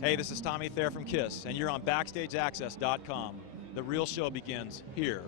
Hey, this is Tommy Thayer from KISS, and you're on BackstageAxxess.com. The real show begins here.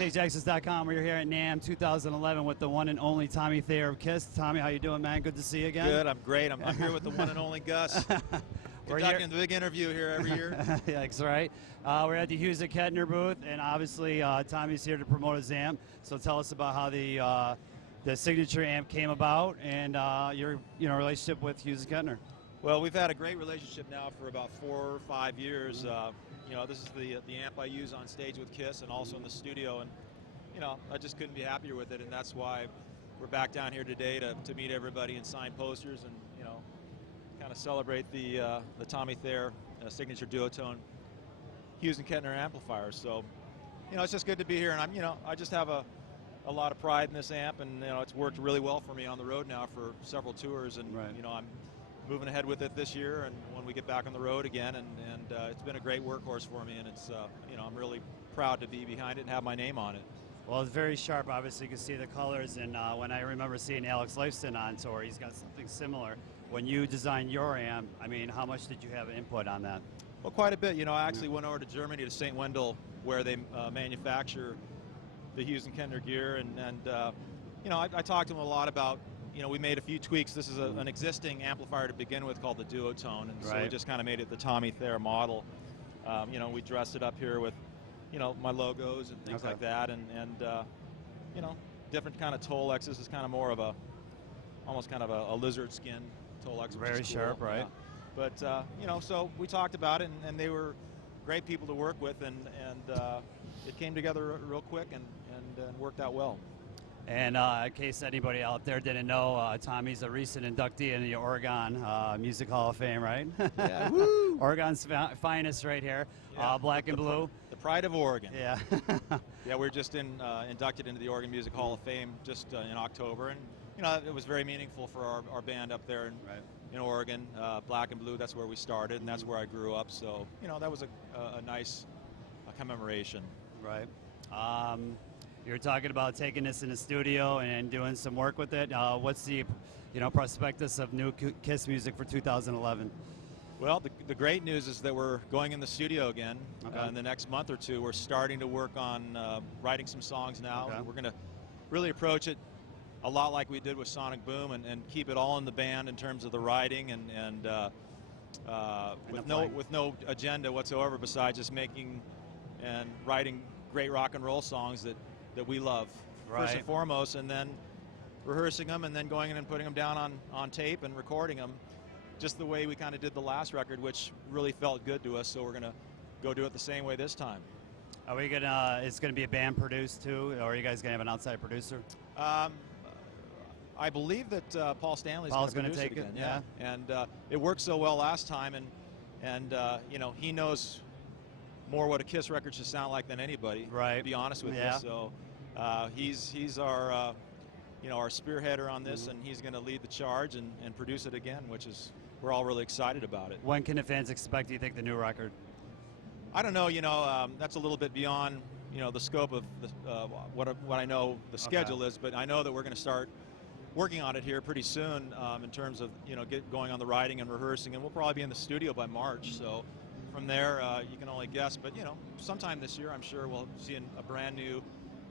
BackstageAxxess.com. We're here at NAMM 2011 with the one and only Tommy Thayer of KISS. Tommy, how you doing, man? Good to see you again. Good, I'm great. I'm here with the one and only Gus. We're conducting the big interview here every year. Yeah, that's right. We're at the Hughes Kettner booth, and obviously Tommy's here to promote his amp. So tell us about how the signature amp came about and your relationship with Hughes Kettner. Well, we've had a great relationship now for about 4 or 5 years. This is the amp I use on stage with KISS and also in the studio, and I just couldn't be happier with it, and that's why we're back down here today to meet everybody and sign posters and kind of celebrate the Tommy Thayer signature duotone Hughes and Kettner amplifiers. So it's just good to be here, and I just have a lot of pride in this amp, and it's worked really well for me on the road now for several tours, and right. I'm moving ahead with it this year, and when we get back on the road again, and it's been a great workhorse for me, and it's I'm really proud to be behind it and have my name on it. Well, it's very sharp. Obviously, you can see the colors, and when I remember seeing Alex Lifeson on tour, he's got something similar. When you designed your amp, I mean, how much did you have input on that? Well, quite a bit. I actually went over to Germany to St. Wendel, where they manufacture the Hughes and Kettner gear, and I talked to them a lot about. We made a few tweaks. This is an existing amplifier to begin with called the Duotone, and so we just kind of made it the Tommy Thayer model. We dressed it up here with, my logos and things like that, and different kind of Tolex. This is kind of more of almost kind of a lizard skin Tolex. Very sharp, right? Yeah. But so we talked about it, and they were great people to work with, and it came together real quick and worked out well. And in case anybody out there didn't know, Tommy's a recent inductee in the Oregon Music Hall of Fame, right? Yeah, woo! Oregon's finest right here, black and blue. The pride of Oregon. Yeah. Yeah, we're just inducted into the Oregon Music Hall of Fame just in October, and it was very meaningful for our band up there in Oregon. Black and blue, that's where we started, and that's where I grew up. So that was a nice commemoration. Right. You're talking about taking this in the studio and doing some work with it. What's the prospectus of new KISS music for 2011? Well, the great news is that we're going in the studio again in the next month or two. We're starting to work on writing some songs now. Okay. We're going to really approach it a lot like we did with Sonic Boom, and keep it all in the band in terms of the writing and with no agenda whatsoever besides just making and writing great rock and roll songs that we love first and foremost, and then rehearsing them, and then going in and putting them down on tape and recording them, just the way we kind of did the last record, which really felt good to us. So we're gonna go do it the same way this time. Are we gonna? It's gonna be a band produced too, or are you guys gonna have an outside producer? I believe that Paul Stanley's gonna take it. Yeah. And it worked so well last time, and he knows more what a KISS record should sound like than anybody. Right. To be honest with you. So he's our our spearheader on this, and he's going to lead the charge and produce it again, which is we're all really excited about it. When can the fans expect, do you think, the new record? I don't know. That's a little bit beyond the scope of what I know the schedule is, but I know that we're going to start working on it here pretty soon in terms of get going on the writing and rehearsing, and we'll probably be in the studio by March. So from there, you can only guess, but sometime this year, I'm sure we'll see a brand new,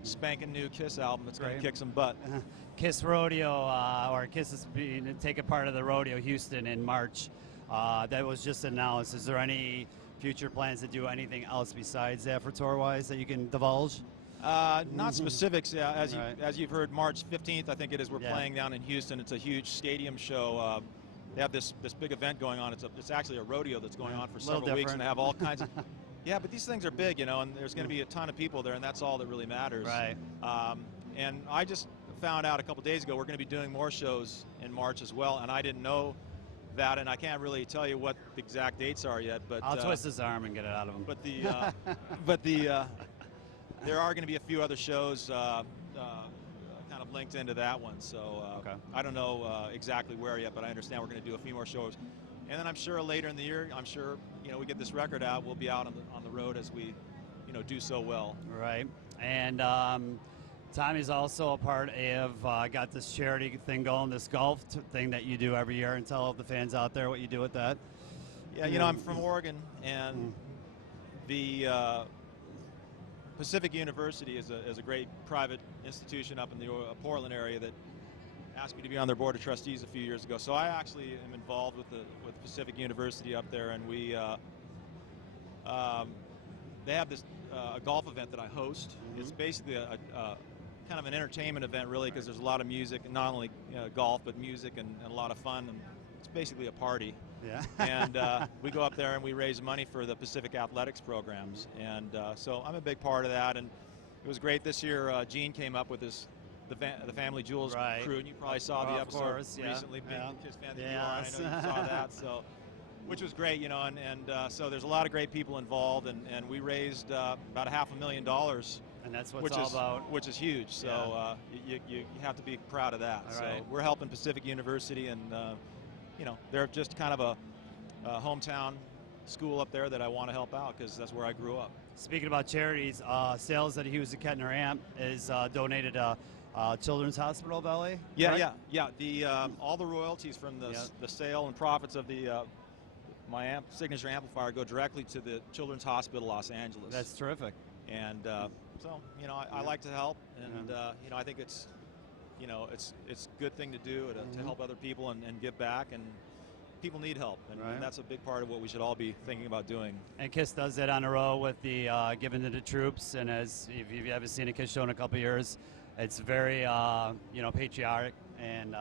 spanking new KISS album that's going to kick some butt. KISS Rodeo, or KISS is taking part of the Rodeo Houston in March. That was just announced. Is there any future plans to do anything else besides that for tour-wise that you can divulge? Not specifics. Yeah, as you've heard, March 15th, I think it is. We're playing down in Houston. It's a huge stadium show. They have this big event going on. It's actually a rodeo that's going on for several weeks, and they have all kinds of. Yeah, but these things are big, and there's going to be a ton of people there, and that's all that really matters. Right. And I just found out a couple days ago we're going to be doing more shows in March as well, and I didn't know that, and I can't really tell you what the exact dates are yet. But I'll twist his arm and get it out of him. But the there are going to be a few other shows kind of linked into that one. So Okay. I don't know exactly where yet, but I understand we're going to do a few more shows. And then I'm sure later in the year, I'm sure, we get this record out, we'll be out on the road as we, do so well. Right. And Tommy's also a part of, got this charity thing going, this golf thing that you do every year, and tell the fans out there what you do with that. Yeah, I'm from Oregon, and the Pacific University is a great private institution up in the Portland area that asked me to be on their board of trustees a few years ago. So I actually am involved with Pacific University up there, and we they have this a golf event that I host. It's basically a kind of an entertainment event, really, because there's a lot of music, and not only golf, but music and a lot of fun. And it's basically a party. Yeah. And we go up there and we raise money for the Pacific Athletics programs. And so I'm a big part of that. And it was great this year. Gene came up with the Family Jewels crew, and you probably saw the episode recently. Being the KISS fan that you are, I know you saw that. So, which was great, and so there's a lot of great people involved, and we raised about $500,000. And that's what it's all about. Which is huge. So you have to be proud of that. So we're helping Pacific University, and they're just kind of a hometown school up there that I want to help out because that's where I grew up. Speaking about charities, sales at Hughes Kettner amp is donated to Children's Hospital of LA. Yeah. The all the royalties from the sale and profits of my signature amplifier go directly to the Children's Hospital Los Angeles. That's terrific. And so I like to help, and I think it's it's a good thing to do to help other people and give back, and people need help, and that's a big part of what we should all be thinking about doing. And KISS does that on a row with the giving to the troops, and if you haven't seen a KISS show in a couple of years, it's very patriotic, and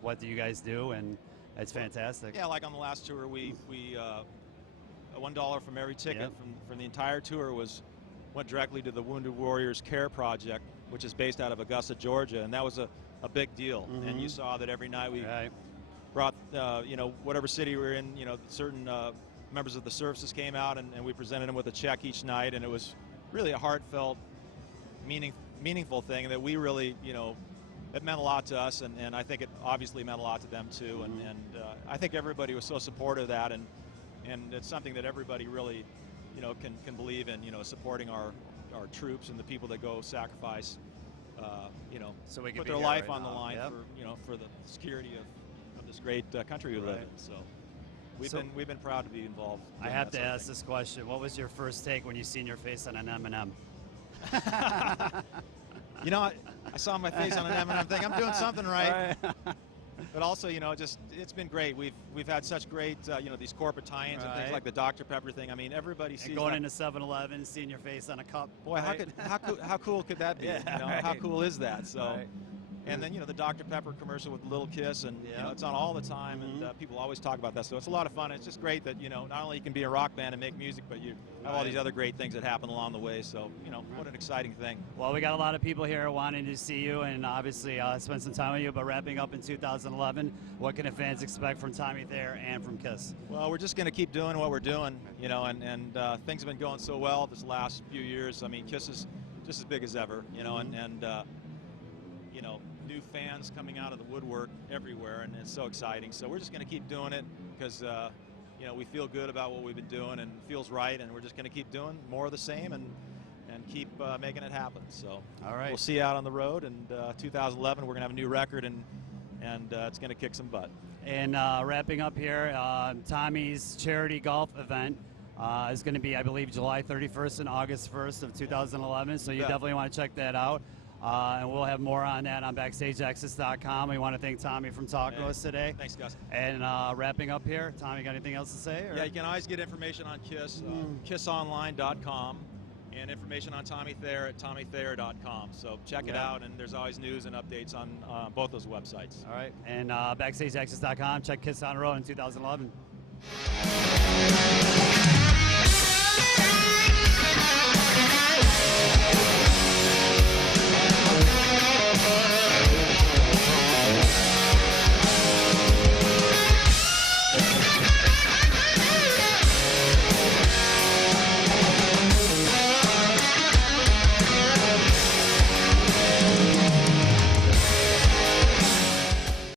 what do you guys do, and it's fantastic. Yeah, like on the last tour, we $1 from every ticket from the entire tour went directly to the Wounded Warriors Care Project, which is based out of Augusta, Georgia, and that was a big deal. And you saw that every night we brought, whatever city we were in, certain members of the services came out, and we presented them with a check each night, and it was really a heartfelt, meaningful thing that we really, it meant a lot to us, and I think it obviously meant a lot to them too, and I think everybody was so supportive of that, and it's something that everybody really, can believe in, supporting our troops and the people that go sacrifice, so we can put their life on the line for the security of this great country we live in. So we've been proud to be involved. I have to ask this question: what was your first take when you seen your face on an M&M? I saw my face on an M&M thing. I'm doing something right. But also, it's been great. We've had such great, these corporate tie-ins and things like the Dr. Pepper thing. I mean, everybody sees going into 7-Eleven, seeing your face on a cup. Boy, how cool could that be? How cool is that? So. And then, the Dr. Pepper commercial with Little Kiss, and it's on all the time, and people always talk about that. So it's a lot of fun. It's just great that, not only you can be a rock band and make music, but you have all these other great things that happen along the way. So, what an exciting thing. Well, we got a lot of people here wanting to see you and obviously spend some time with you, but wrapping up in 2011, what can the fans expect from Tommy Thayer and from KISS? Well, we're just going to keep doing what we're doing, and things have been going so well this last few years. I mean, KISS is just as big as ever, and new fans coming out of the woodwork everywhere, and it's so exciting. So we're just going to keep doing it because we feel good about what we've been doing, and it feels right, and we're just going to keep doing more of the same and keep making it happen. So we'll see you out on the road, and 2011 we're going to have a new record, and it's going to kick some butt. And wrapping up here, Tommy's charity golf event is going to be, I believe, July 31st and August 1st of 2011, so you definitely want to check that out. And we'll have more on that on BackstageAxxess.com. We want to thank Tommy for talking to us today. Thanks, Gus. And wrapping up here, Tommy, got anything else to say? Or? Yeah, you can always get information on KISS, KISSonline.com, and information on Tommy Thayer at TommyThayer.com. So check it out, and there's always news and updates on both those websites. All right, and BackstageAxxess.com. Check KISS on the road in 2011.